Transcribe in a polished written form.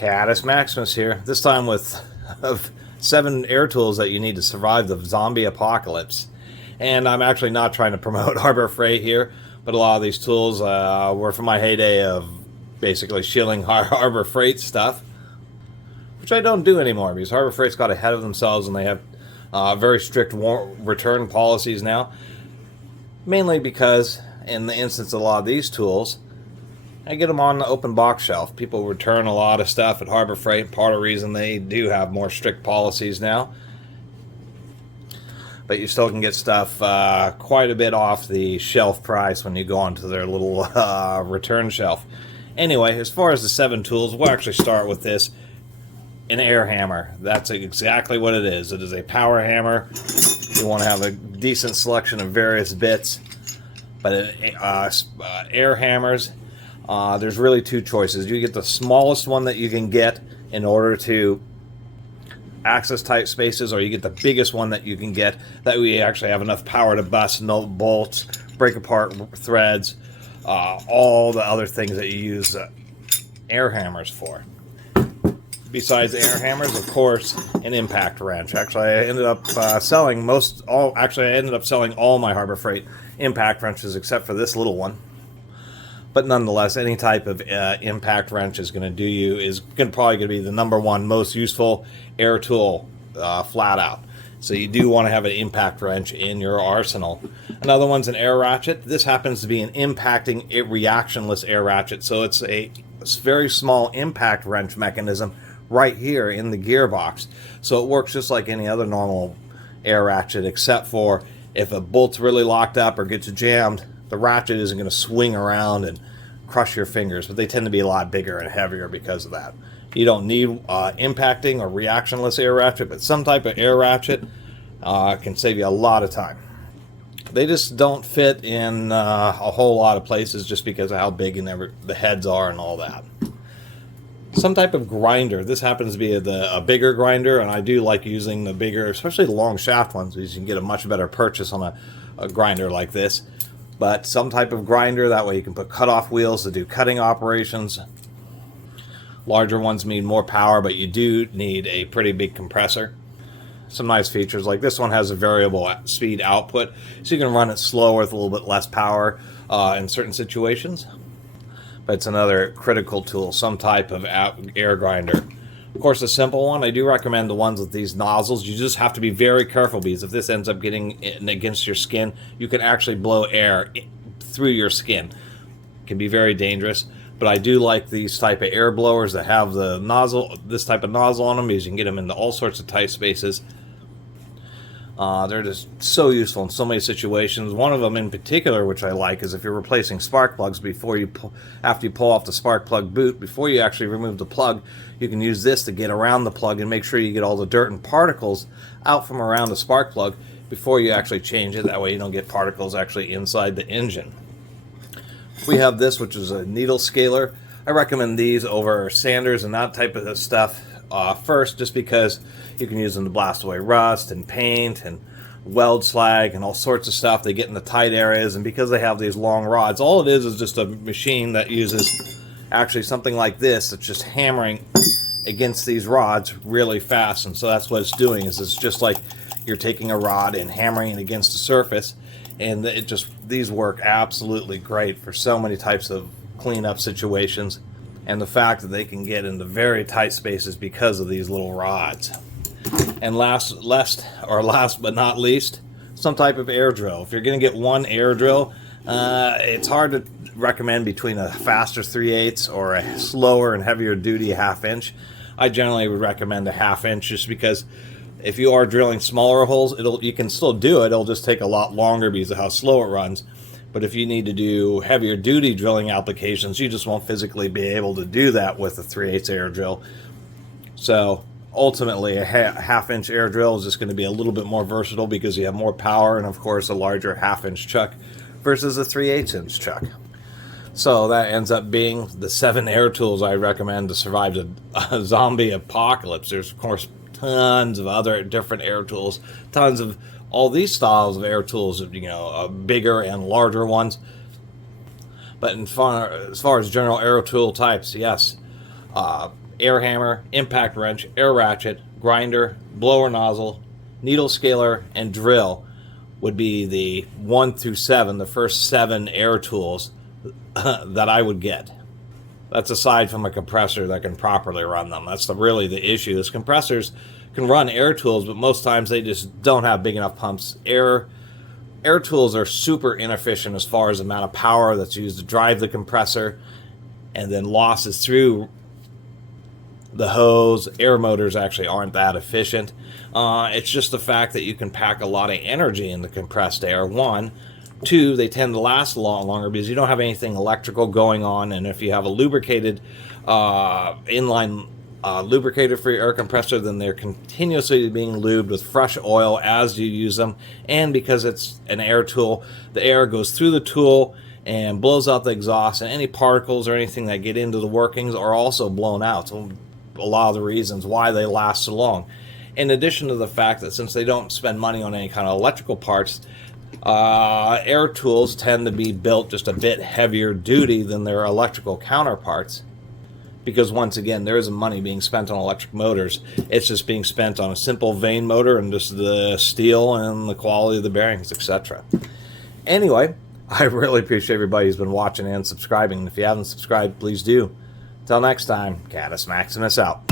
Catus Maximus here, this time with 7 air tools that you need to survive the zombie apocalypse. And I'm actually not trying to promote Harbor Freight here, but a lot of these tools were from my heyday of basically shilling Harbor Freight stuff, which I don't do anymore because Harbor Freight's got ahead of themselves and they have very strict return policies now. Mainly because, in the instance of a lot of these tools, I get them on the open box shelf. People return a lot of stuff at Harbor Freight. Part of the reason they do have more strict policies now. But you still can get stuff quite a bit off the shelf price when you go onto their little return shelf. Anyway, as far as the 7 tools, we'll actually start with this. An air hammer. That's exactly what it is. It is a power hammer. You want to have a decent selection of various bits. But air hammers, there's really 2 choices. You get the smallest one that you can get in order to access tight spaces, or you get the biggest one that you can get that we actually have enough power to bust no bolts, break apart threads, all the other things that you use air hammers for. Besides air hammers, of course, an impact wrench. Actually, I ended up selling all my Harbor Freight impact wrenches except for this little one. But nonetheless, any type of impact wrench is going to probably going to be the #1 most useful air tool, flat out. So you do want to have an impact wrench in your arsenal. Another one's an air ratchet. This happens to be an impacting, reactionless air ratchet. So it's a very small impact wrench mechanism right here in the gearbox. So it works just like any other normal air ratchet, except for if a bolt's really locked up or gets jammed, the ratchet isn't going to swing around and crush your fingers, but they tend to be a lot bigger and heavier because of that. You don't need impacting or reactionless air ratchet, but some type of air ratchet can save you a lot of time. They just don't fit in a whole lot of places just because of how big the heads are and all that. Some type of grinder. This happens to be a bigger grinder, and I do like using the bigger, especially the long shaft ones, because you can get a much better purchase on a grinder like this. But some type of grinder, that way you can put cutoff wheels to do cutting operations. Larger ones need more power, but you do need a pretty big compressor. Some nice features, like this one has a variable speed output, so you can run it slow with a little bit less power in certain situations. But it's another critical tool, some type of air grinder. Of course, a simple one, I do recommend the ones with these nozzles. You just have to be very careful, because if this ends up getting against your skin, you can actually blow air through your skin. It can be very dangerous, but I do like these type of air blowers that have the nozzle, this type of nozzle on them, because you can get them into all sorts of tight spaces. They're just so useful in so many situations. One of them in particular, which I like, is if you're replacing spark plugs after you pull off the spark plug boot, before you actually remove the plug, you can use this to get around the plug and make sure you get all the dirt and particles out from around the spark plug before you actually change it. That way you don't get particles actually inside the engine. We have this, which is a needle scaler. I recommend these over sanders and that type of stuff first, just because you can use them to blast away rust and paint and weld slag and all sorts of stuff. They get in the tight areas, and because they have these long rods, all it is just a machine that uses actually something like this that's just hammering against these rods really fast. And so that's what it's doing, is it's just like you're taking a rod and hammering it against the surface, and these work absolutely great for so many types of cleanup situations, and the fact that they can get into very tight spaces because of these little rods. And last but not least, some type of air drill. If you're going to get one air drill, it's hard to recommend between a faster 3/8 or a slower and heavier duty 1/2 inch. I generally would recommend a 1/2 inch, just because if you are drilling smaller holes, you can still do it. It'll just take a lot longer because of how slow it runs. But if you need to do heavier duty drilling applications, you just won't physically be able to do that with a 3/8 air drill. So ultimately, a 1/2 inch air drill is just going to be a little bit more versatile because you have more power, and of course a larger 1/2 inch chuck versus a 3/8 inch chuck. So that ends up being the 7 air tools I recommend to survive a zombie apocalypse. There's of course tons of other different air tools, tons of all these styles of air tools, bigger and larger ones. But as far as general air tool types, yes, air hammer, impact wrench, air ratchet, grinder, blower nozzle, needle scaler, and drill would be the 1 through 7, the first 7 air tools that I would get. That's aside from a compressor that can properly run them. That's really the issue. Is compressors can run air tools, but most times they just don't have big enough pumps. Air tools are super inefficient as far as the amount of power that's used to drive the compressor, and then losses through the hose. Air motors actually aren't that efficient. It's just the fact that you can pack a lot of energy in the compressed air. 1. 2, they tend to last a lot longer because you don't have anything electrical going on, and if you have a lubricated inline lubricator for your air compressor, then they're continuously being lubed with fresh oil as you use them. And because it's an air tool, the air goes through the tool and blows out the exhaust, and any particles or anything that get into the workings are also blown out. So a lot of the reasons why they last so long. In addition to the fact that since they don't spend money on any kind of electrical parts, air tools tend to be built just a bit heavier duty than their electrical counterparts, because once again, there isn't money being spent on electric motors. It's just being spent on a simple vane motor and just the steel and the quality of the bearings, etc. Anyway, I really appreciate everybody who's been watching and subscribing. If you haven't subscribed, please do. Until next time, Catus Maximus out.